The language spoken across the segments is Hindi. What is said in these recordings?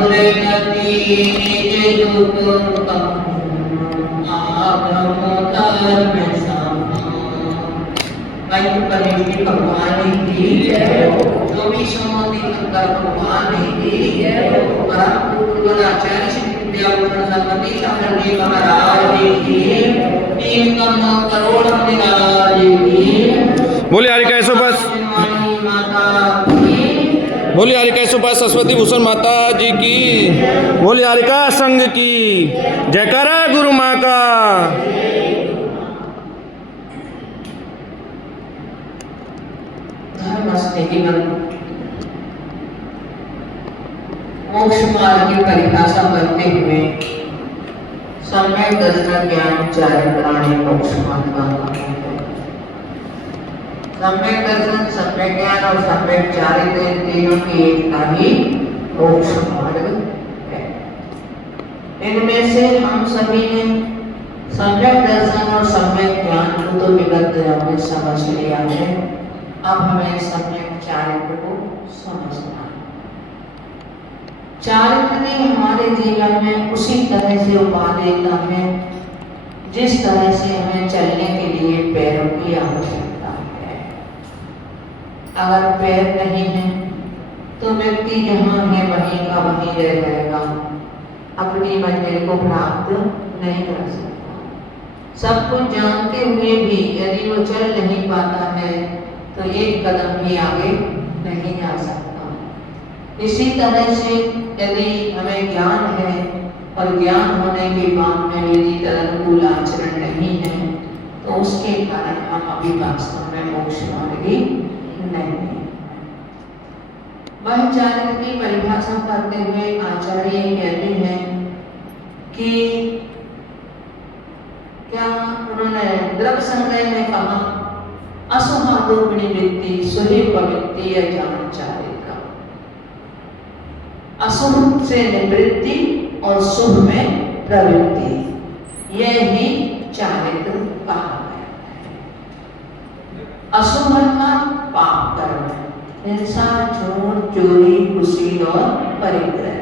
मधुरे नदी निज दुख आगमोदर में वही परमेश्वर भगवान की जो भी समाधि अंदर भगवान की परम पूर्वाचार्य श्री विद्याभूषण संबंधी चांद्रदेव महाराज की 3 करोड़ महाराज की बोलिए हरि कैसो बस, बोलिए हरिका सुभाष सरस्वती भूषण माता जी की, बोलिए हरिका संघ की जयकारा गुरु माँ का। मोक्ष मार्ग की परिभाषा करते हुए सम्यक दर्शन ज्ञान चारि प्राणी मोक्ष मार्ग का सम्यक दर्शन, सम्यक ज्ञान और सम्यक चारित्र तीनों की एकता ही मोक्ष मार्ग है। इनमें से हम सभी ने सम्यक दर्शन और सम्यक ज्ञान को तो विगत में समझ लिया है। अब हमें सम्यक चारित्र को समझना है। चारित्र हमारे जीवन में उसी तरह से उपा देता है जिस तरह से हमें चलने के लिए पैरों की आवश्यकता है। अगर पैर नहीं है तो व्यक्ति जहाँ है वहीं का वहीं रह जाएगा, अपनी मंजिल को प्राप्त नहीं कर सकता। सब कुछ जानते हुए भी यदि वो चल नहीं पाता है तो एक कदम भी आगे नहीं जा सकता। इसी तरह से यदि हमें ज्ञान है और ज्ञान होने के बाद में यदि तदनुकूल आचरण नहीं है तो उसके कारण हम अभी वास्तव में मोक्ष मार्गी नहीं। वह चारित्र की परिभाषा करते हुए आचार्य कहते हैं कि क्या उन्होंने द्रव्य संग्रह में कहा असुहादोपनी वृत्ति सुहि प्रवृत्ति या ज्ञान चारित्र, अशुभ से निवृत्ति और शुभ में प्रवृत्ति, यह ही चारित्र कहा है। अशुभ अर्थात पाप कर्म, हिंसा, झूठ, चोरी, कुशील और परिग्रह।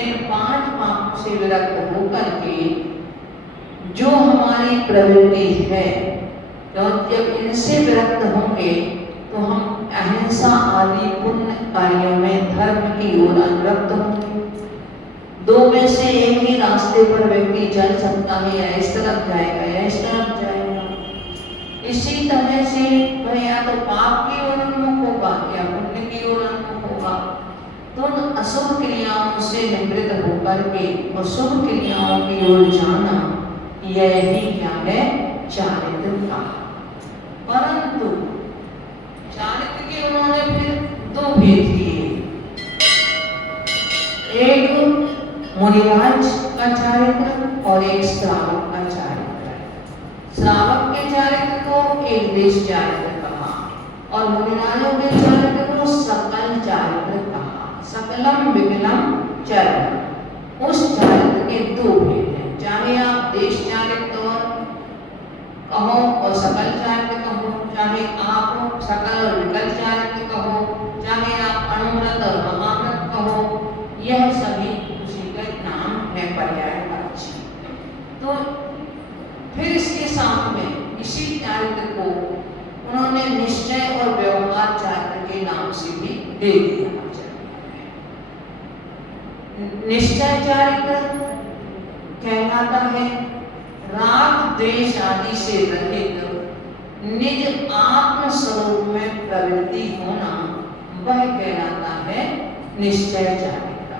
इन 5 पापों से विरक्त होकर के जो हमारी प्रवृत्ति है, तो जब इनसे विरक्त होंगे तो हम अहिंसा आदि पुण्य कार्यों में धर्म की ओर अनुरक्त होंगे। 2 में से एक ही रास्ते पर व्यक्ति चल सकता है, या इस तरफ जाएगा या इस तरफ जाएगा। इसी तरह से वह या तो पाप की ओर उन्मुख होगा या पुण्य की ओर उन्मुख होगा। तो उन अशुभ क्रियाओं से निवृत्त होकर के और शुभ क्रियाओं की ओर जाना, यह ही क्या है? चारित्र का। परंतु चारित्र के उन्होंने फिर 2 भेद किए। एक मुनिराज का चारित्र और एक श्रावक का चारित्र। श्रावक के चारित्र को एक देश चारित्र कहा और मुनिराजों के चारित्र को सकल चारित्र कहा। सकलम विकलम चरण, उस चारित्र के 2 भेद हैं। चाहे आप देश चारित्र कहो और सकल चारित्र कहो, चाहे आप सकल और विकल चारित्र कहो, चाहे आप अणुव्रत और महाव्रत कहो, यह सभी उसी का नाम है, पर्यायवाची। तो फिर इसके साथ में इसी चारित्र को उन्होंने निश्चय और व्यवहार चारित्र के नाम से भी दे दिया। निश्चय चारित्र कहलाता है राग द्वेष आदि से रहित निज आत्म स्वरूप में प्रवृत्ति होना, वह कहलाता है निश्चय चारित्र।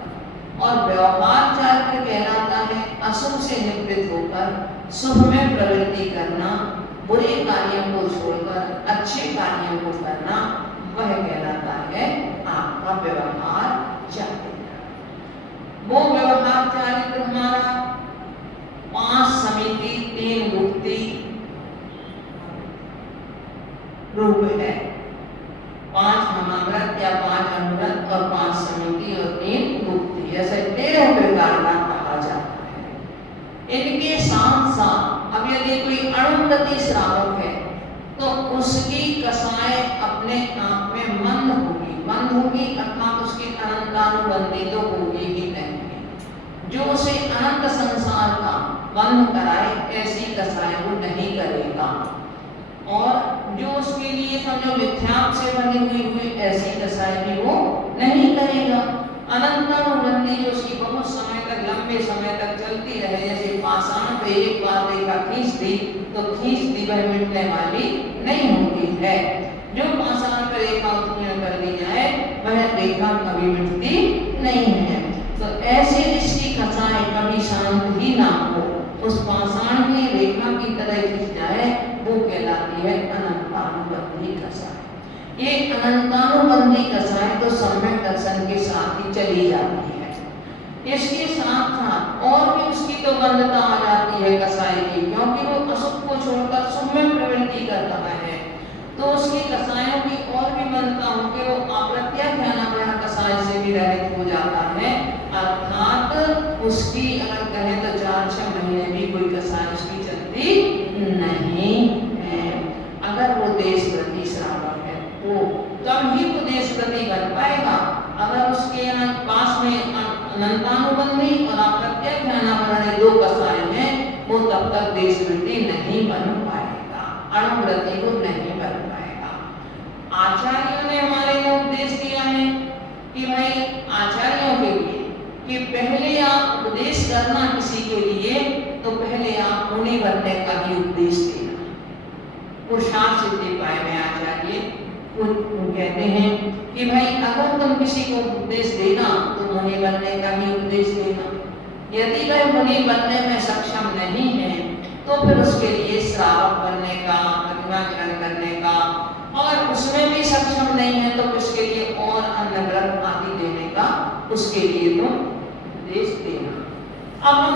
और व्यवहार चारित्र कहलाता है अशुभ से निवृत्त होकर शुभ में प्रवृत्ति करना, बुरे कार्यों को छोड़कर अच्छे कार्यों को करना, वह कहलाता है आपका व्यवहार चारित्र। वो व्यवहार चारित्र हमारा 5 समिति 3 मुक्ति रूप है। 5 महाव्रत या 5 अनुव्रत और 5 समिति और 3 मुक्ति, ऐसे 13 प्रकार का कहा जाता है। इनके साथ साथ अब यदि कोई अणुव्रती श्रावक है तो उसकी कसाय अपने आप में मंद होगी। मंद होगी अर्थात उसकी अनंतानु बंदी तो होगी ही नहीं। जो उसे अनंत संसार का बंद कराए ऐसी कसाई वो नहीं करेगा, और जो उसके लिए समझो मिथ्याप से बनी हुई ऐसी कसाई भी वो नहीं करेगा। अनंतानुबंधी जो उसकी बहुत समय तक, लंबे समय तक चलती रहे, जैसे पाषाण पे एक बार रेखा खींच दी तो खींच दी, वह मिटने वाली नहीं होती है। जो पाषाण पे रेखा उत्पन्न कर दी जाए वह रेखा कभी मिटती नहीं है। तो ऐसे जिसकी कसाई कभी शांत ही ना हो, उस पाषाण की रेखा की तरह खींच जाए, वो कहलाती है अनंतानुबंधी कसाई। ये अनंतानुबंधी कसाई तो सम्यक दर्शन के साथ ही चली जाती है। इसके साथ साथ और भी उसकी तो बंधता आ जाती है कसाई की, क्योंकि वो अशुभ को छोड़कर शुभ में प्रवृत्ति कर रहा है। तो उसकी कसायों की और भी बंधता होकर वो अप्रत्याख्यानापर्ण कसाई से भी रहित हो जाता है। अर्थात उसकी अगर कहें तो 4-6 महीने भी कोई कसाई उसकी चलती नहीं है। अगर वो देशव्रती श्रावक है वो तब ही वो देशव्रती कर पाएगा। अगर उसके यहाँ पास में अनंतानुबंधी और अप्रत्याख्यानापर्ण 2 कसाई हैं, वो तब तक देशव्रती नहीं बन पाएगा, अणुव्रती को नहीं बन पाएगा। आचार्यों ने हमारे लिए उपदेश दिया है कि भाई आचार्यों के लिए कि पहले आप उपदेश करना किसी के लिए तो पहले आप मुनि बनने का ही उपदेश देना। पुरुषार्थ सिद्धि पाए में आचार्य कहते हैं कि भाई अगर तुम किसी को उपदेश देना तो मुनि बनने का ही उपदेश देना। यदि वह मुनि बनने में सक्षम नहीं है तो फिर उसके लिए श्रावक बनने का, प्रतिमा ग्रहण करने का, और उसमें भी सक्षम नहीं है तो उसके लिए और अन्य व्रत आदि देने का उसके लिए तो उपदेश देना। अब हम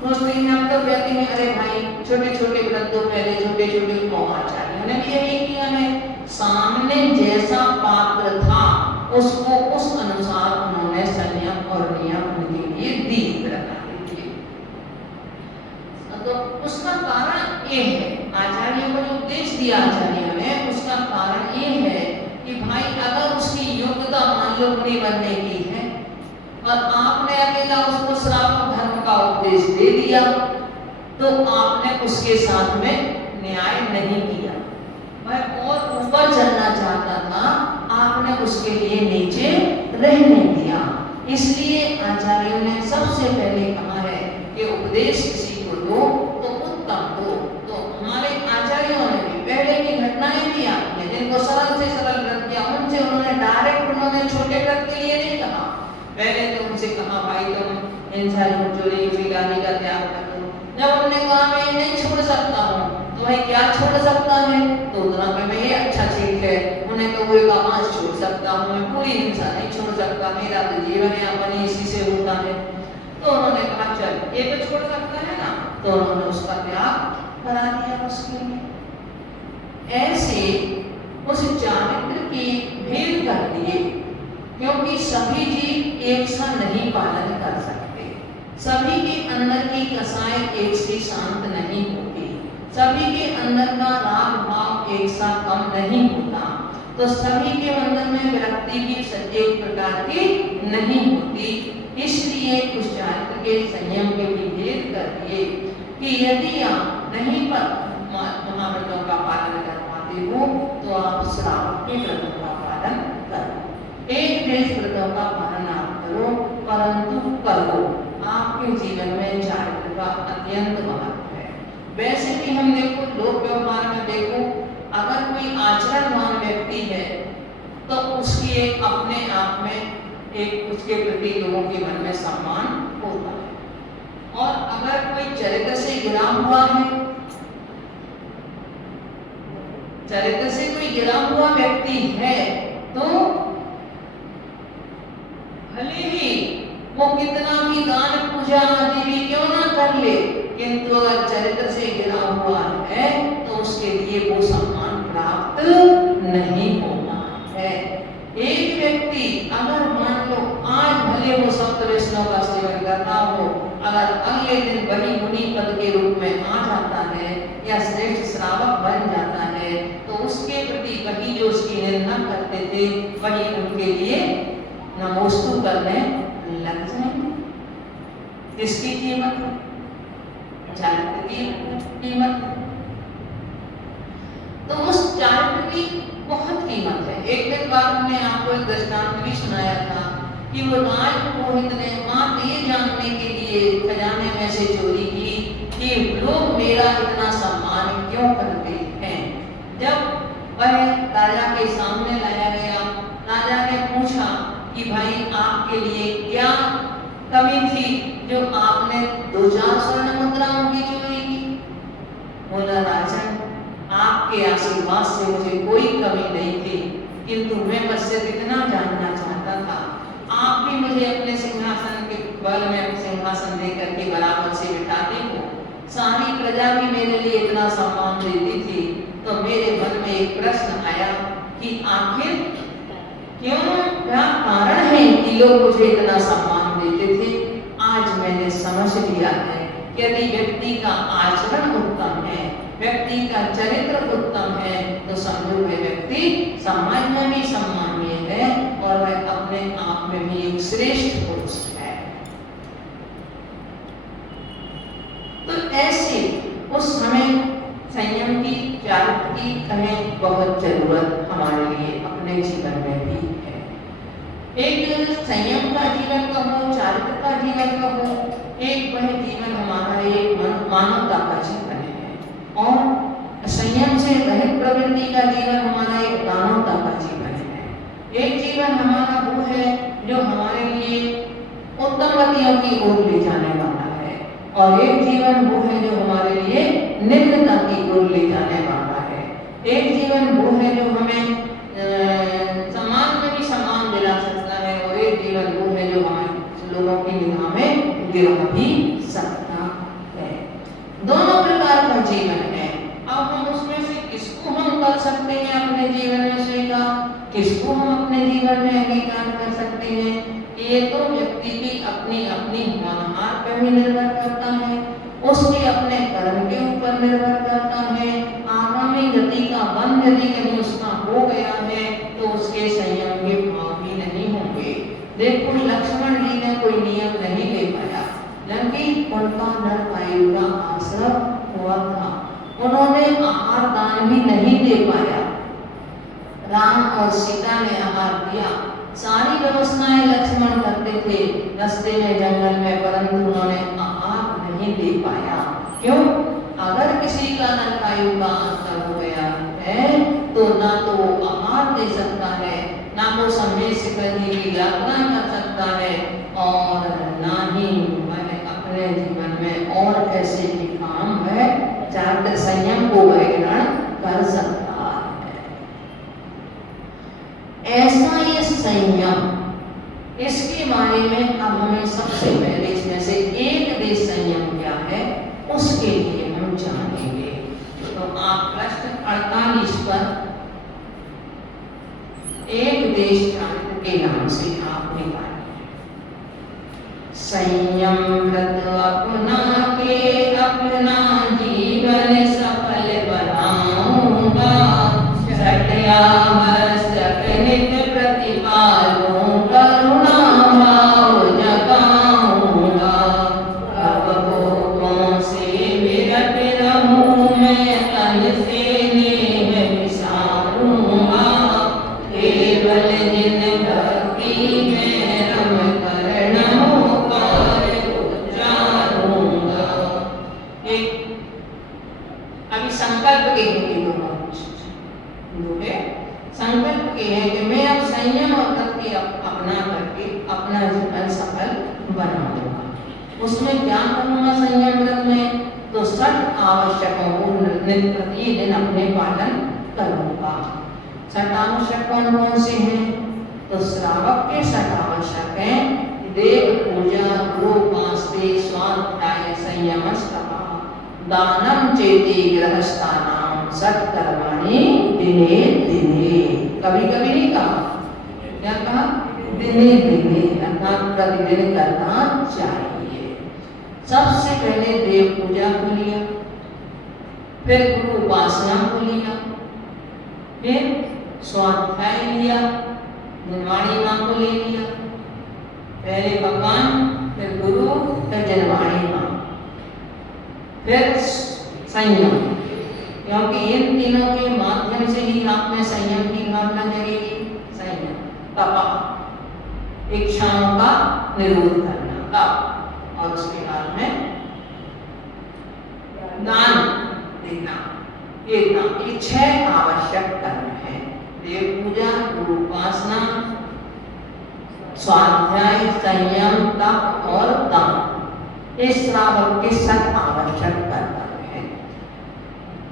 सोचते हैं, हम तो कहते हैं अरे भाई छोटे छोटे व्रत तो पहले छोटे छोटे आचार्यों ने भी यही किया है। सामने जैसा पात्र था उसको उस अनुसार उन्होंने संयम और नियम उनके लिए दी थे। तो उसका कारण ये है, आचार्यों को जो उपदेश दिया आचार्यों ने, उसका कारण ये है कि भाई अगर उसकी योग्यता मान लो मुनि बनने की है और आपने अकेला उसको श्रावक धर्म का उपदेश दे दिया तो आपने उसके साथ में न्याय नहीं किया। वह और ऊपर चलना चाहता था, आपने उसके लिए नीचे रहने दिया। इसलिए आचार्यों ने सबसे पहले कहा है कि उपदेश किसी को दो तो उत्तम दो। तो हमारे आचार्यों ने भी पहले की घटनाएं भी आती हैं जिनको सरल से सरल व्रत किया, उनसे उन्होंने डायरेक्ट उन्होंने छोटे व्रत के लिए नहीं कहा। पहले तो उनसे कहा भाई तुम इन सारी चोरी चुरानी का त्याग कर दो। जब उन्होंने कहा मैं नहीं छोड़ सकता हूँ तो भाई क्या छोड़ सकता है, तो उतना में ये अच्छा ठीक है। उन्हें तो वो कहा छोड़ सकता हूँ, मैं पूरी हिंसा नहीं छोड़ सकता, मेरा तो जीवन यापन इसी से होता है। तो उन्होंने कहा चल ये तो छोड़ सकता है ना, तो उन्होंने उसका त्याग करा दिया उसके लिए। ऐसे उस चारित्र की भेद कर दिए, क्योंकि सभी जीव एक सा नहीं पालन कर सकते। सभी के अंदर की कसाई एक सी शांत नहीं होती, सभी के अंदर का राग भाव एक सा कम नहीं होता, तो सभी के अंदर में विरक्ति भी एक प्रकार की नहीं होती। इसलिए उस चारित्र के संयम के भी भेद कर दिए कि यदि आप नहीं महाव्रतों का पालन कर पाते हो तो आप श्रावक के व्रतों का पालन करो। एक देश व्रतों का पालन आप करो, परंतु करो। आपके जीवन में चारित्र का अत्यंत महत्व है। वैसे भी हम देखो लोक व्यवहार में देखो, अगर कोई आचरणवान व्यक्ति है तो उसकी एक अपने आप में एक उसके प्रति लोगों के मन में सम्मान होता है। और अगर कोई चरित्र से गिरा हुआ है, चरित्र से कोई गिरा हुआ व्यक्ति है तो भले ही वो कितना भी दान पूजा आदि भी क्यों ना कर ले, किंतु अगर चरित्र से गिरा हुआ है तो उसके लिए वो सम्मान प्राप्त नहीं होता है। एक व्यक्ति अगर मान लो आज भले वो सप्त वैष्णव का सेवन करता हो, अगर अगले दिन वही मुनि पद के रूप में आ जाता है या श्रेष्ठ श्रावक बन जाता है तो उसके प्रति वही जो उसकी निंदा करते थे वही उनके लिए नमोस्तु करने लग जाएंगे। किसकी कीमत है? चारित्र की कीमत है। तो उस चारित्र की बहुत कीमत है। एक दिन बाद हमने आपको एक दृष्टांत भी सुनाया था कि वो राजपुरोहित ने मात्र ये जानने के लिए खजाने में से चोरी की कि लोग मेरा इतना सम्मान क्यों करते हैं। जब वह राजा के सामने लाया गया, राजा ने पूछा कि भाई आपके लिए क्या कमी थी जो आपने 2-4 स्वर्ण मुद्राओं की चोरी की। बोला राजन, आपके आशीर्वाद से मुझे कोई कमी नहीं थी, किंतु मैं बस सिर्फ इतना जानना चाहता था, आप भी मुझे अपने सिंहासन के बल में सिंहासन देकर के बराबर से बिठाते हो। सारी प्रजा भी मेरे लिए इतना सम्मान देती थी, तो मेरे मन में एक प्रश्न आया कि आखिर क्यों, क्या कारण है कि लोग मुझे इतना सम्मान देते थे। आज मैंने समझ लिया है कि यदि व्यक्ति का आचरण उत्तम है, व्यक्ति का चरित्र उत्तम है, तो समझो वह व्यक्ति समाज में भी सम्मानीय है और वह अपने आप में भी एक श्रेष्ठ पुरुष है। तो ऐसे उस समय संयम की, चारित्र की हमें बहुत जरूरत हमारे लिए अपने जीवन में भी है। एक संयम का जीवन कहो, चारित्र का जीवन कहो, एक वह जीवन हमारा एक मानवता का जीवन है, और संयम से रहित प्रवृत्ति का जीवन हमारा एक दानवता का जीवन है। एक जीवन हमारा वो है जो हमारे लिए उत्तम गतियों की ओर ले जाने वाला है, और एक जीवन वो है जो हमारे लिए निम्नता की ओर ले जाने वाला है। एक जीवन वो है जो हमें सम्मान में भी सम्मान दिला सकता है, और एक जीवन वो है जो हमें लोगों की निगाह में गिरा भी सकता है। दोनों प्रकार का जीवन है। अब हम उसमें से किसको हम कर सकते हैं अपने जीवन में स्वीकार, किसको हम अपने जीवन में अंगीकार कर सकते हैं, ये तो व्यक्ति की अपनी अपनी होनहार पर भी निर्भर करता है, उसके अपने कर्म के ऊपर निर्भर करता है। आगामी गति का बंध यदि कहीं उसका हो गया है तो उसके संयम के भाव भी नहीं होंगे। देखो लक्ष्मण जी ने कोई नियम नहीं ले पाया, लेकिन उनका नरकायु का आश्रम हुआ था, उन्होंने आहार दान भी नहीं दे पाया। राम और सीता ने आहार दिया, सारी व्यवस्थाएं लक्ष्मण करते थे रास्ते में जंगल में, परंतु उन्होंने आहार नहीं दे पाया। क्यों? अगर किसी का नरकायु का अंतर हो गया है तो ना तो वो आहार दे सकता है, ना वो समय से कहीं की यात्रा कर सकता है, और ना ही वह अपने जीवन में और ऐसे भी काम है चारित्र संयम को वह ग्रहण कर सकता है। ऐसा ये संयम, इसके बारे में अब हमें सबसे पहले इसमें से एक देश संयम क्या है उसके लिए हम जानेंगे। तो आप प्रश्न 48 पर एक देश चारित्र के नाम से आप निकालें। संयम व्रत अपना के अपना जीवन सफल बनाऊंगा, सत्यावश्यक नित प्रतिपालूं करुणा भाव जगाऊंगा। अब भोगों से विरत रहूं मैं, तन से नेह विसारूंगा। केवल जिन भक्ति में रम कर नमोकार उच्चारूंगा। अभी संकल्प के हैं संकल्प के हैं कि मैं अब संयम और व्रत के अपना करके अपना जीवन सफल बनाऊंगा। उसमें क्या करूंगा संयम व्रत में? तो 6 आवश्यकों को प्रतिदिन अपने पालन करूंगा। 6 आवश्यक कौन कौन से हैं? तो श्रावक के 6 आवश्यक हैं, देव पूजा, गोपास्ते, स्वाध्याय, संयमस्तपः, दानम चेति गृहस्थानाम सत्कर्माणि दिने दिने। कभी कभी नहीं कहा, क्या कहा? दिने दिने, अर्थात प्रतिदिन करना चाहिए। सबसे पहले देव पूजा को लिया, फिर गुरु उपासना को लिया, फिर स्वाध्याय लिया, निर्वाणी माँ को ले लिया, पहले भगवान, फिर गुरु, फिर जनवाणी माँ, फिर संयम, क्योंकि इन तीनों के माध्यम से ही आप में संयम की भावना जगेगी। संयम, तपा, इच्छाओं का निरोध करना, तप, और उसके बाद में दान देना। ये 6 आवश्यक कर्म है। देव पूजा, गुरु उपासना, स्वाध्याय, संयम, तप और दान, इस श्रावक के 7 आवश्यक कर्म है।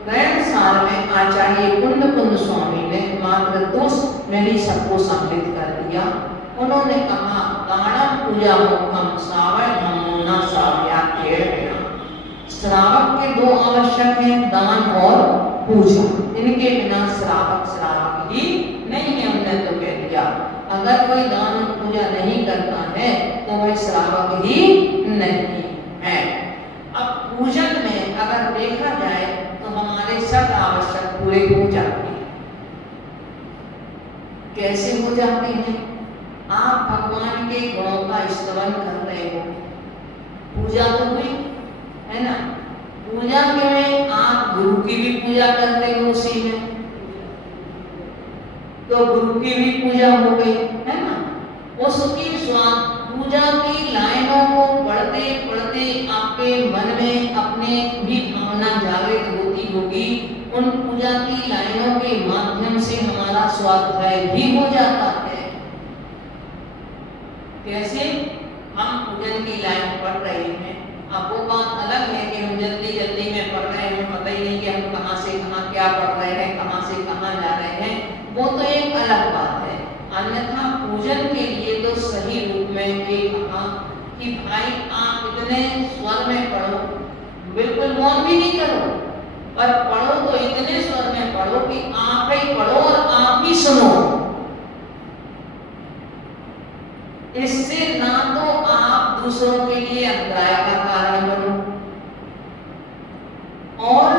ग्रंथ सार में आचार्य कुंद स्वामी ने मात्र 2 में ही सबको सम्मिलित कर दिया। उन्होंने कहा, दानम पूजा मुखम सावय धम्मोना साव्याख्येन। श्रावक के 2 आवश्यक हैं, दान और पूजा। इनके बिना श्रावक ही नहीं है। हमने तो कह दिया, अगर कोई दान और पूजा नहीं करता है तो वह श्रावक ही नहीं है। अब पूजन में अगर देखा जाए तो हमारे 7 आवश्यक पूरे हो जाते हैं। कैसे हो जाते हैं? आप भगवान के गुणों का स्तवन कर रहे हो, पूजा तो हुई है ना। पूजा में आप गुरु की भी पूजा कर रहे हो उसी में, तो गुरु की भी पूजा हो गई है ना। उसकी पूजा की लाइनों को पढ़ते पढ़ते आपके मन में अपने भी भावना जागृत होती होगी। उन पूजा की लाइनों के माध्यम से हमारा स्वाध्याय भी हो जाता है। कैसे? हम पूजन की लाइन पढ़ रहे हैं, अब वो बात अलग है कि हम जल्दी जल्दी में पढ़ रहे हैं, पता ही नहीं कि हम कहाँ से कहाँ क्या पढ़ रहे हैं, कहाँ से कहाँ जा रहे हैं, वो तो एक अलग बात है। अन्यथा पूजन के लिए तो सही रूप में ये कहा कि भाई आप इतने स्वर में पढ़ो, बिल्कुल मौन भी नहीं करो, पर पढ़ो तो इतने स्वर में पढ़ो कि आप ही पढ़ो और आप ही सुनो। इससे ना तो आप दूसरों के लिए अंतराय का कारण बनो, और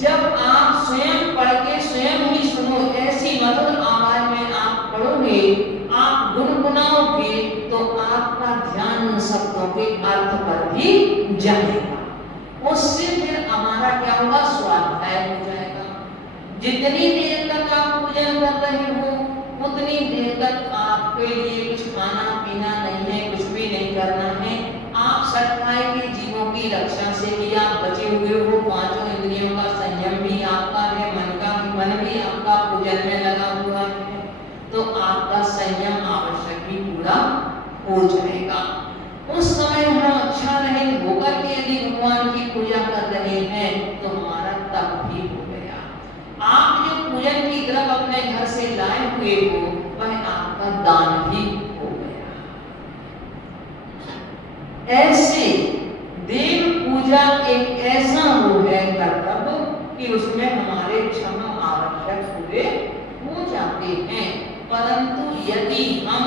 जब आप स्वयं पढ़ के स्वयं ही सुनो, ऐसी मधुर आवाज में आप पढ़ोगे, आप गुनगुनाओगे, तो आपका ध्यान उन शब्दों के अर्थ पर भी जाएगा। उससे फिर हमारा क्या होगा? स्वाध्याय हो जाएगा। जितनी देर तक आप पूजन कर रहे हो उतनी देर तक आपके लिए कुछ खाना पीना नहीं है, कुछ भी नहीं करना है। आप सत्ताए के जीवों की रक्षा से भी आप बचे हुए हो। 5 इंद्रियों का संयम भी आपका है, मन भी आपका पूजन में लगा हुआ है, तो आपका संयम आवश्यक भी पूरा हो जाएगा। उस समय हम अच्छा रहे होकर के यदि भगवान की पूजा कर रहे हैं तो हमारा तप भी हो गया। आप जो पूजन की तरफ अपने घर से लाए हुए हो वह आपका दान भी हो गया। ऐसे देव पूजा एक ऐसा वो है कर्तव्य कि उसमें हमारे क्षमा आवश्यक पूरे हो जाते हैं, परंतु यदि हम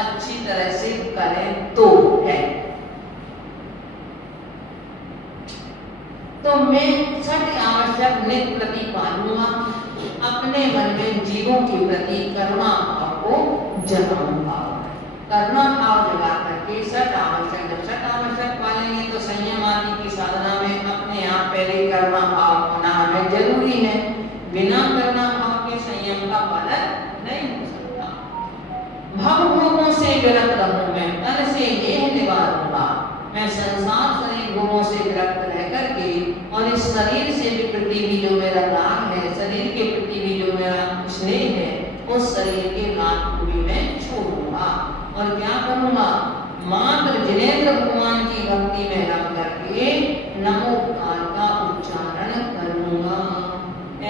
अच्छी तरह से करें तो है। तो मैं 6 आवश्यक नित्य प्रति पालूंगा, अपने मन में जीवों के प्रति करुणा भाव को जगाऊंगा। करुणा भाव जगा करके 6 आवश्यक, जब 6 आवश्यक पालेंगे तो संयम आदि की साधना में अपने आप पहले करुणा भाव होना हमें जरूरी है। बिना करुणा भाव के संयम का पालन नहीं हो सकता। भवभोगों से विरक्त रहूं मैं, तन से देह निवारूंगा। मैं संसार शरीर भोगों से विरक्त रह करके और इस शरीर से भी प्रति भी जो मेरा राग है, शरीर के प्रति भी जो मेरा स्नेह है, उस शरीर के राग को भी मैं छोड़ूंगा। और क्या करूंगा? मात्र जिनेंद्र भगवान की भक्ति में रह करके नमोकार का उच्चारण करूंगा।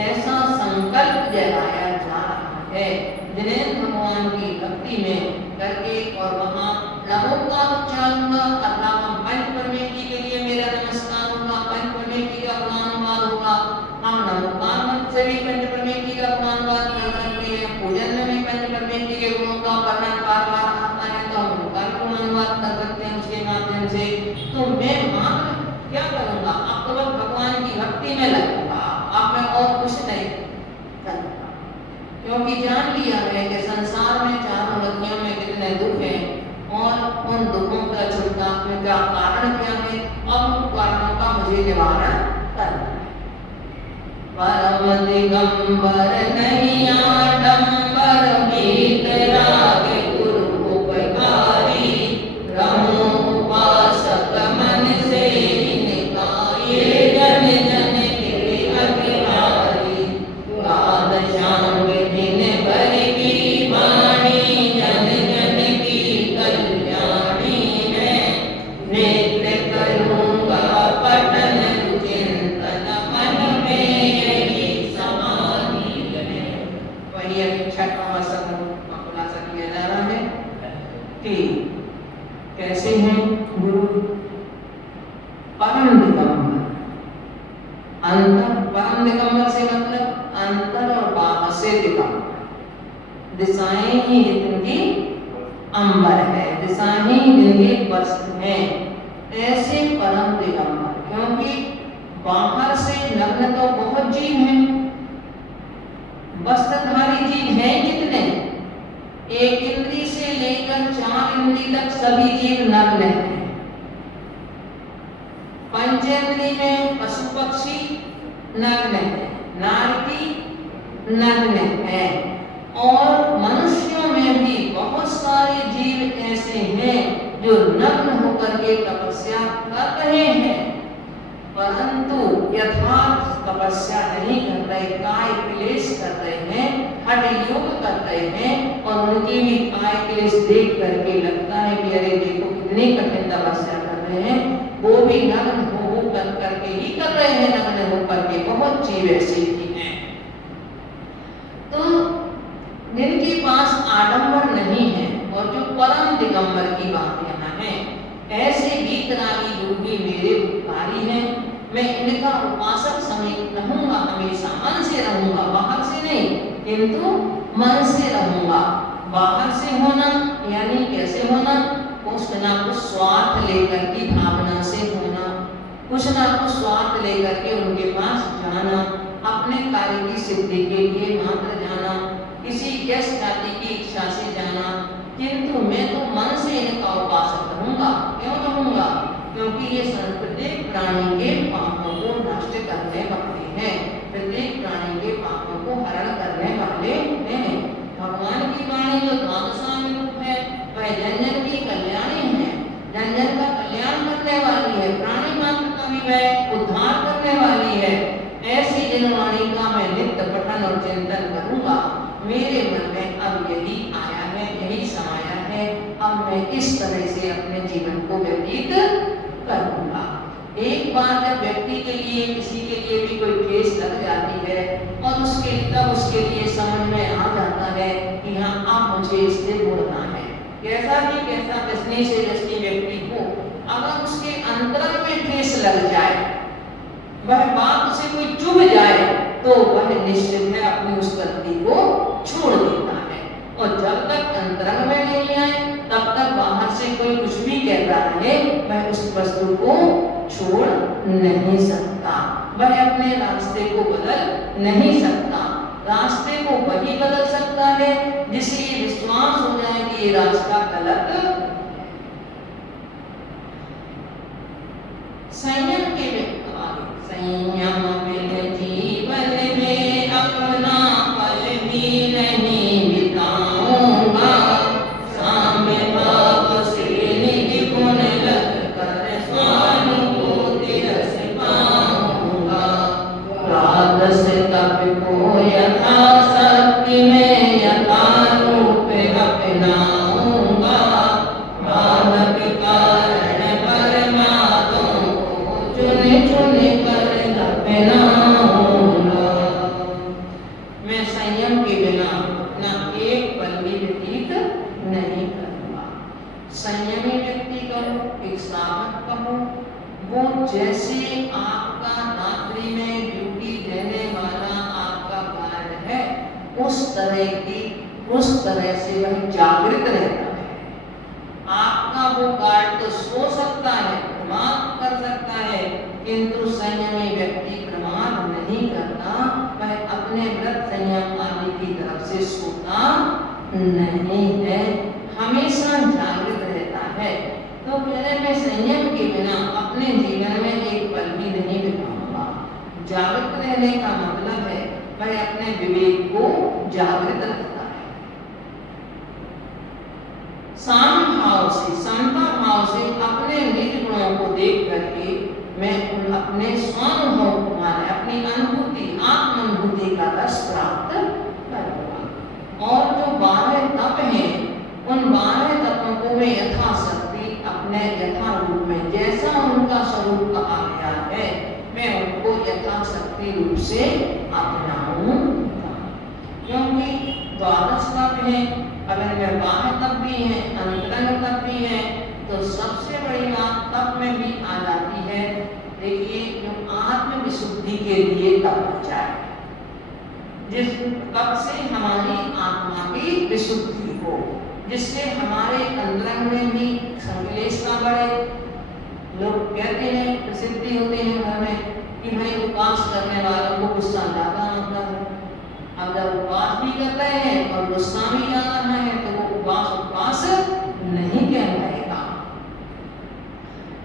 ऐसा संकल्प जगाया जा रहा है जिनेंद्र भगवान की भक्ति में करके, और वहां नमोकार उच्चारूंगा। अर्थात हम पंच परमेष्टि के लिए मेरा नमस्कार होगा, पंच परमेष्टि का प्रणामवाद होगा। हम नमोकार मंत्र से भी पंच परमेष्टि का प्रणामवाद कर सकते हैं। पूजन में भी पंच परमेष्टि के गुणों का वर्णन बार-बार आता है तो हम उनका प्रणामवाद कर सकते हैं उसके माध्यम से। तो मैं मात्र क्या करूंगा? अब तो बस भगवान की भक्ति में लगूंगा, अब मैं और कुछ नहीं करूंगा, क्योंकि जान लिया है कि संसार में चारों गतियों में कितने दुख हैं और उन दुखों का छुटकारे का कारण क्या है, अब उन कारणों का मुझे निवारण करना है। परम दिगंबर नहीं आडंबर, गीत राग गुरु उपकारी, रमो उपासक मन से निकाये, जन जन के अभिहारी, गाद श्याम दिन भर की वाणी, जन जन की कल्याणी है, नित्य करूँगा पठन चिंतन, मन में यही समाधि है। वही अभी छठवां समूह खुलासा किया जा रहा है कि कैसे हैं गुरु परम दिगंबर। अंतर, परम दिगंबर से मतलब अंतर और बाहर से दिगंबर। दिशाएं ही जिनकी अंबर है, दिशाएं ही जिनकी वस्त्र है, ऐसे परम दिगंबर। क्योंकि बाहर से नग्न तो बहुत जीव हैं, वस्त्रधारी जीव हैं कितने, एक इंद्री से लेकर 4 इंद्री तक सभी जीव नग्न हैं। पंचेंद्री में पशु पक्षी नग्न है, नारकी नग्न है, और मनुष्यों में भी बहुत सारे जीव ऐसे हैं जो नग्न होकर के तपस्या कर रहे हैं, परंतु यथार्थ तपस्या नहीं कर रहे, काय क्लेश कर रहे हैं, हठ योग कर रहे हैं, और उनकी भी काय क्लेश देख करके लगता है कि अरे देखो कितनी कठिन तपस्या कर रहे हैं, वो भी नग्न हो कर करके ही कर रहे हैं, नग्न हो करके बहुत जीव ऐसे भी हैं। तो जिनके पास आडंबर नहीं है और जो परम दिगंबर की बात यहाँ है, ऐसे गीतरागी गुरु भी मेरे उपकारी हैं। मैं इनका उपासक समेत रहूंगा, हमेशा मन से रहूंगा, बाहर से नहीं, किंतु मन से रहूंगा। बाहर से होना यानी कैसे होना, कुछ ना कुछ स्वार्थ लेकर की भावना से होना, कुछ ना कुछ स्वार्थ लेकर के उनके पास जाना, अपने कार्य की सिद्धि के लिए मात्र जाना, किसी गेस्ट जाति की इच्छा से जाना। किंतु मैं तो मन से इनका उपासक रहूंगा। क्यों रहूंगा? क्योंकि ये प्रत्येक प्राणी के पापों को नष्ट करने वाले हैं, प्रत्येक प्राणी के पापों को हरण करने वाले हैं। भगवान की वाणी जो द्वादशांग रूप है, वह जन जन की कल्याणी है, जन जन का कल्याण करने वाली है, प्राणी मात्र का भी वह उद्धार करने वाली है। ऐसी जन वाणी का मैं नित्य पठन और चिंतन करूंगा। मेरे मन में अब यही आया है, यही समाया है, अब मैं इस तरह से अपने जीवन को व्यतीत करूंगा। एक बार जब व्यक्ति के लिए, किसी के लिए भी कोई ठेस लग जाती है और उसके लिए समझ में आ जाता है कि हाँ अब मुझे इससे मुड़ना है, कैसा भी कैसा व्यसनी से व्यसनी व्यक्ति हो, अगर उसके अंतरंग में ठेस लग जाए, वह बात उसे कोई चुभ जाए, तो वह निश्चित है अपनी उस गति को छोड़ देता है। और जब तक अंतरंग में नहीं आए, तब तक बाहर से कोई कुछ भी कहता है, वह उस वस्तु को छोड़ नहीं सकता, वह अपने रास्ते को बदल नहीं सकता। रास्ते को वही बदल सकता है जिसे ये विश्वास हो जाए कि ये रास्ता गलत है। संयम के संयम बिन जीवन में अपना पल भी नहीं बिताऊंगा, साम्य भाव से निपुण लग कर स्वानुभूति रस पाऊंगा। राजस तप को यथाशक्ति में यथारूप अपनाऊंगा, मानव कारण परमात्मा चुन चुन कर अपनाऊंगा। मैं संयम के बिना अपना एक पल भी व्यतीत नहीं करूंगा। संयमी व्यक्ति कहो, एक साधक कहो, वो जैसे आपका रात्रि में ड्यूटी देने वाला आपका गार्ड है, उस तरह से वह जागृत रहता है। आपका वो गार्ड तो सो सकता है, प्रमाद कर सकता है, किंतु संयमी व्यक्ति प्रमाद नहीं करता, वह अपने व्रत संयम आदि की तरफ से सोता नहीं है, हमेशा जागृत रहता इतने में संयम के बिना अपने जीवन में एक पल भी नहीं बिताऊंगा। जागृत रहने का मतलब है वह अपने विवेक को जागृत रखता है। शांत भाव से, शांता भाव से अपने निज गुणों को देख करके मैं अपने स्वानुभव को माने, अपनी अनुभूति, आत्म अनुभूति का रस प्राप्त करूंगा। और जो 12 तप हैं, उन 12 तपों को मैं यथाशक्ति अपने यथा रूप में, जैसा उनका स्वरूप कहा गया है, मैं उनको यथाशक्ति रूप से अपनाऊंगा। क्योंकि 12 तप हैं, अगर में 12 तप भी हैं, अंतरंग तप भी हैं, तो सबसे बड़ी बात तप में भी आ जाती है। देखिए, जो आत्म विशुद्धि के लिए तप चाहिए, जिस तप से हमारी आत्मा की विशुद्धि हो, जिससे हमारे अंतरंग में भी संकलेशता बढ़े। लोग कहते हैं, प्रसिद्धि होती है घर में कि भाई उपवास करने वालों को गुस्सा ज्यादा आता है। अगर उपवास भी कर रहे हैं और गुस्सा भी आ रहा है तो वो उपवास नहीं कहलाएगा।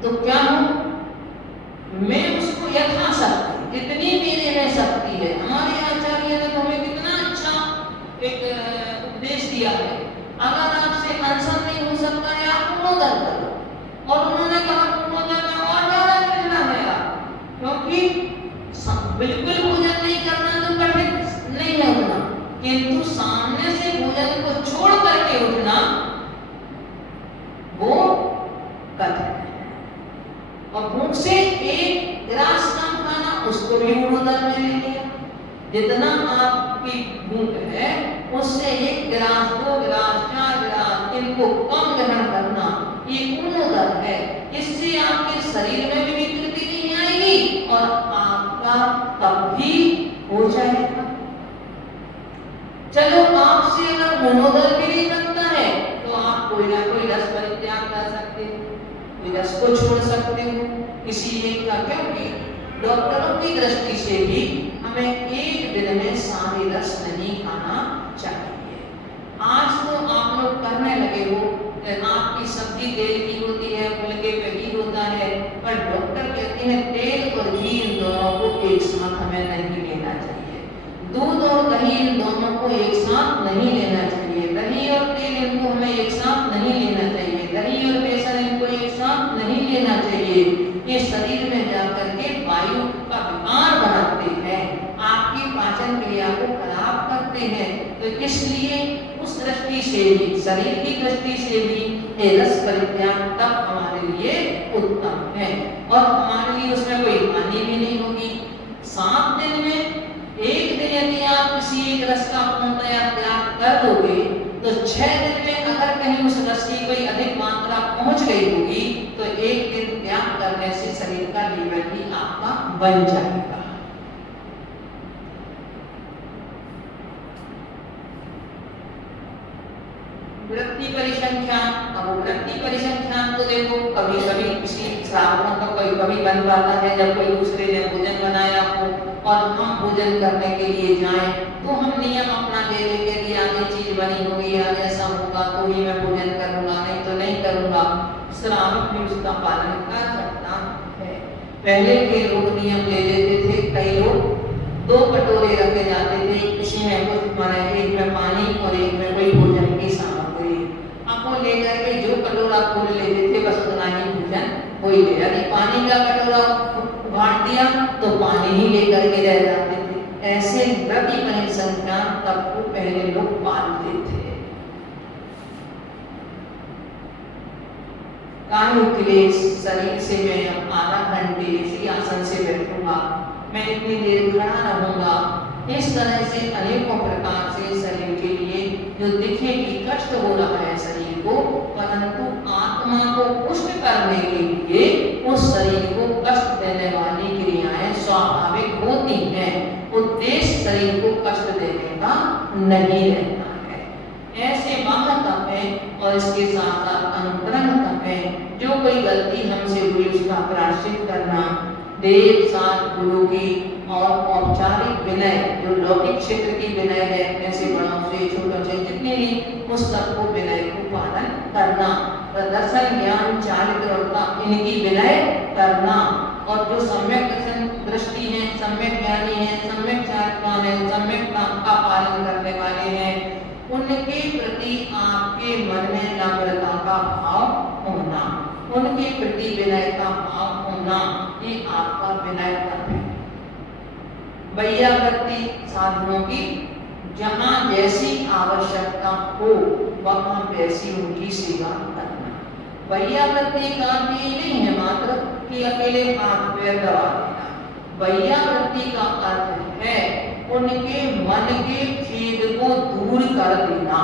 तो क्या हो, मैं उसको यथाशक्ति, जितनी मेरे में शक्ति है, हमारे आचार्य ने तो हमें कितना अच्छा एक उपदेश दिया है। अगर आपसे आंसर नहीं हो सकता है, आप पूर्णोदर करो। और उन्होंने कहा पूर्णोदर में और ज्यादा करना है आप, क्योंकि बिल्कुल भोजन नहीं करना तो कठिन नहीं है उठना, किंतु सामने से भोजन को छोड़ करके उठना वो कठिन है। और भूख से एक गिलास कम खाना, उसको भी पूर्णोदर में ले लिया। जितना आपकी भूख है उससे 1 गिलास, 2 गिलास, 4 गिलास इनको कम ग्रहण करना, ये पूर्णोदर है। इससे आपके शरीर में भी विकृति नहीं आएगी और आपका तप भी हो जाएगा। चलो, आपसे अगर पूर्णोदर भी नहीं बनता है तो आप कोई ना कोई रस परित्याग कर सकते हो, कोई रस को छोड़ सकते हो किसी एक का। क्योंकि डॉक्टरों की दृष्टि से भी हमें एक दिन में सारे रस नहीं खाना चाहिए। आज तो आप लोग करने लगे हो, आपकी सब्जी तेल की होती है, फुलके पे घी होता है, पर डॉक्टर कहते हैं तेल और घी इन दोनों को एक साथ हमें नहीं लेना चाहिए। दूध और दही इन दोनों को एक साथ नहीं लेना चाहिए। दही और तेल इनको हमें एक साथ नहीं लेना चाहिए। दही और बेसन इनको एक साथ नहीं लेना चाहिए। ये शरीर में जाकर के वायु का विकार बनाते हैं, आपकी पाचन क्रिया को खराब करते हैं। तो इसलिए उस दृष्टि से भी, शरीर की दृष्टि से भी ये रस परित्याग तब हमारे लिए उत्तम है। और हमारे लिए उसमें कोई हानि भी नहीं होगी। 7 दिन में 1 दिन यदि आप किसी एक रस का पूर्णतया त्याग कर दोगे तो 6 दिन में अगर कहीं उस रस की कोई अधिक मात्रा पहुंच गई होगी तो 1 दिन त्याग करने से शरीर का लेवल भी आपका बन जाएगा। वृत्ति परिसंख्यान, अब वृत्ति परिसंख्यान तो देखो कभी कभी किसी श्रावकों का कोई कभी बन पाता है जब कोई दूसरे ने भोजन बनाया हो और हम भोजन करने के लिए जाएं तो हम नियम अपना ले लेंगे कि आगे चीज बनी होगी, आज ऐसा होगा तो ही मैं भोजन करूंगा, नहीं तो नहीं करूंगा। श्रावक भी उसका पालन कर सकता है। पहले के लोग नियम ले लेते थे, कई लोग 2 कटोरे रखे जाते थे, किसी में कुछ माने, एक में पानी और एक में कोई भोजन की सामग्री। आपको लेकर के जो कटोरा खोल लेते थे बस उतना ही भोजन हो ही ले। यदि पानी का कटोरा उघाड़ दिया तो पानी ही लेकर के रह जाते थे। ऐसे वृत्ति परिसंख्यान तब को पहले लोग पालते थे। कायु क्लेश, शरीर से मैं अब आधा घंटे इसी आसन से बैठूंगा, मैं इतनी देर खड़ा रहूंगा, इस तरह से अनेकों प्रकार से शरीर के लिए जो दिखे कि कष्ट हो रहा है शरीर को, परंतु आत्मा को पुष्ट करने के लिए उस शरीर को कष्ट देने वाली क्रियाएं स्वाभाविक होती हैं। उद्देश्य शरीर को कष्ट देने का नहीं रहता है। ऐसे बाह्य तप है और इसके साथ साथ अंतरंग तप है। जो कोई गलती हमसे हुई उसका प्रायश्चित करना, देव साथ गुरु की और औपचारिक विनय, जो लौकिक क्षेत्र की विनय है, ऐसे बड़ों से छोटों से जितने भी, उस सबको विनय को पालन करना। प्रदर्शन ज्ञान चारित्रता इनकी विनय करना। और जो सम्यक दर्शन दृष्टि है, सम्यक ज्ञानी है, सम्यक चारित्रवान है, सम्यक नाम का पालन करने वाले हैं, उनके प्रति आपके मन में नम्रता का भाव होना, उनके प्रति विनय का भाव होना, ये आपका विनय है। वैयावृत्ति साधनों की जहाँ जैसी आवश्यकता हो वहाँ वैसी उनकी सेवा करना। वैयावृत्ति का ये नहीं है मात्र कि अकेले हाथ पैर दबा देना। वैयावृत्ति का अर्थ है उनके मन के खेद को दूर कर देना।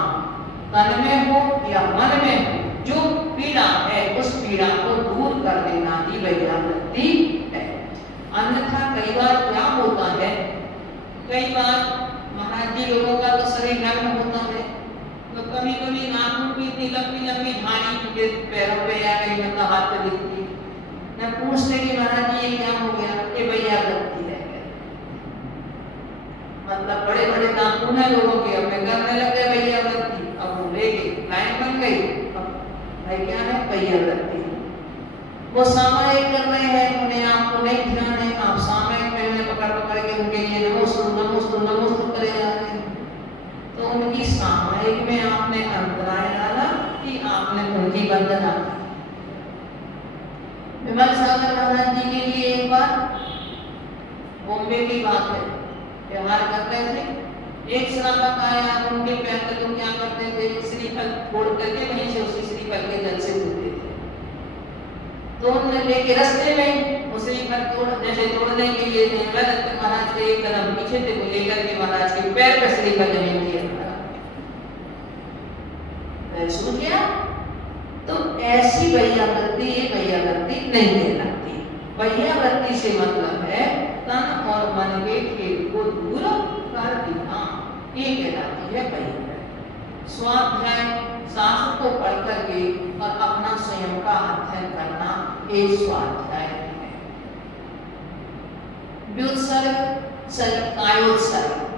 तन में हो या मन में हो, जो पीड़ा है उस पीड़ा को दूर कर देना ही वैयावृत्ति है। अन्यथा कई बार क्या होता है, कई बार महाराज जी लोगों का तो शरीर नग्न होता है, तो कभी कभी नाखून की इतनी लंबी लंबी धारी उनके पैरों पे या कहीं मतलब हाथ पे दिखती, न पूछते कि महाराज जी ये क्या हो गया, ये वैयावृत्ति है। मतलब बड़े बड़े नाखून है लोगों के, अब करने लग गए वैयावृत्ति, अब वो लेके लाइन बन गई, अब भाई क्या है वैयावृत्ति। वो सामायिक कर रहे हैं, उन्हें आपको नहीं ध्यान है, आप सामायिक में पकड़ पकड़ के उनके लिए नमोस्तु करे जा रहे हैं। तो उनकी सामायिक में आपने अंतराय डाला कि आपने उनकी वंदना की। विमल सागर महाराज जी के लिए एक बार बॉम्बे की बात है, व्यवहार कर रहे थे, एक श्रावक आया, उनके पैर तक तो क्या करते थे, श्रीफल फोड़ करके वहीं से उसी श्रीफल के जल से धोते थे। तो उन्होंने लेके रास्ते में उसी पर जैसे तोड़ने के लिए महाराज के एक कदम पीछे थे, को लेकर के महाराज के पैर पे श्रीफल जमीन किया सूझ गया। तो ऐसी वैयावृत्ति ये वैयावृत्ति नहीं कहलाती। वैयावृत्ति से मतलब है तन और मन के खेद को दूर कर देना, ये कहलाती है वैयावृत्ति। स्वाध्याय शास्त्र को पढ़ करके और अपना स्वयं का अध्ययन करना एक स्वाध्याय है। व्युत्सर्ग, कायोत्सर्ग।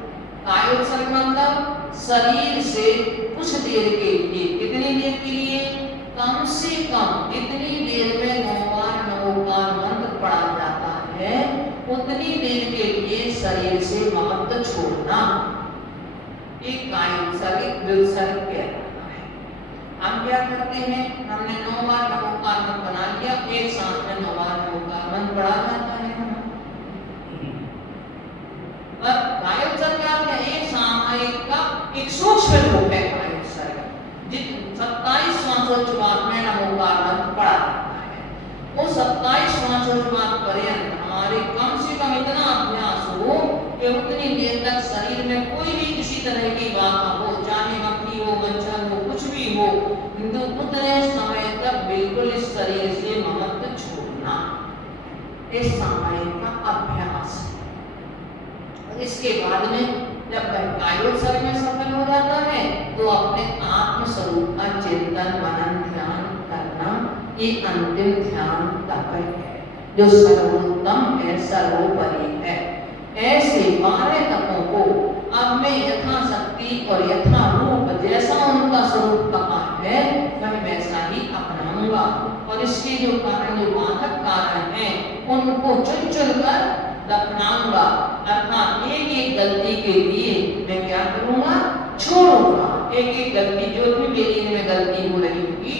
कायोत्सर्ग मतलब शरीर से कुछ देर के लिए, कितनी देर के लिए, कम से कम जितनी देर में नमोकार मंत्र पढ़ा जाता है उतनी देर के लिए शरीर से महत्व छोड़ना, एक कायोत्सर्ग व्युत्सर्ग कहलाता है। हम क्या करते हैं, हमने 9 बार नमोकार मंत्र बना लिया, एक साथ में 9 बार नमोकार मंत्र पढ़ा जाता है। पर कायोत्सर्ग क्या है, एक सामायिक का एक सूक्ष्म रूप है कायोत्सर्ग। 27 श्वासोच्छ्वास में नमोकार मंत्र पढ़ा जाता है। वो 27 श्वासोच्छ्वास पर्यंत हमारे कम से कम इतना अभ्यास हो कि उतनी देर तक शरीर में कोई भी किसी तरह की बाधा हो, चाहे मक्खी हो, मच्छर हो, कुछ भी हो, किंतु उतने समय तक बिल्कुल इस शरीर से महत्व छोड़ना, इस सामायिक का अभ्यास। इसके बाद में जब कायोत्सर्ग में सफल हो जाता है तो अपने आत्म स्वरूप का चिंतन मनन ध्यान करना, ये अंतिम ध्यान तप है जो सर्वोत्तम है, सर्वोपरि है। ऐसे 12 तपों को अब मैं यथाशक्ति और यथारूप जैसा उनका स्वरूप कहा है मैं वैसा ही अपनाऊंगा, और इसके जो कारण, जो बाधक कारण है उनको चुन चुन कर दफनाऊंगा। अर्थात एक एक गलती के लिए मैं क्या करूंगा, छोड़ूंगा। एक एक गलती जो भी मेरी में गलती हो रही होगी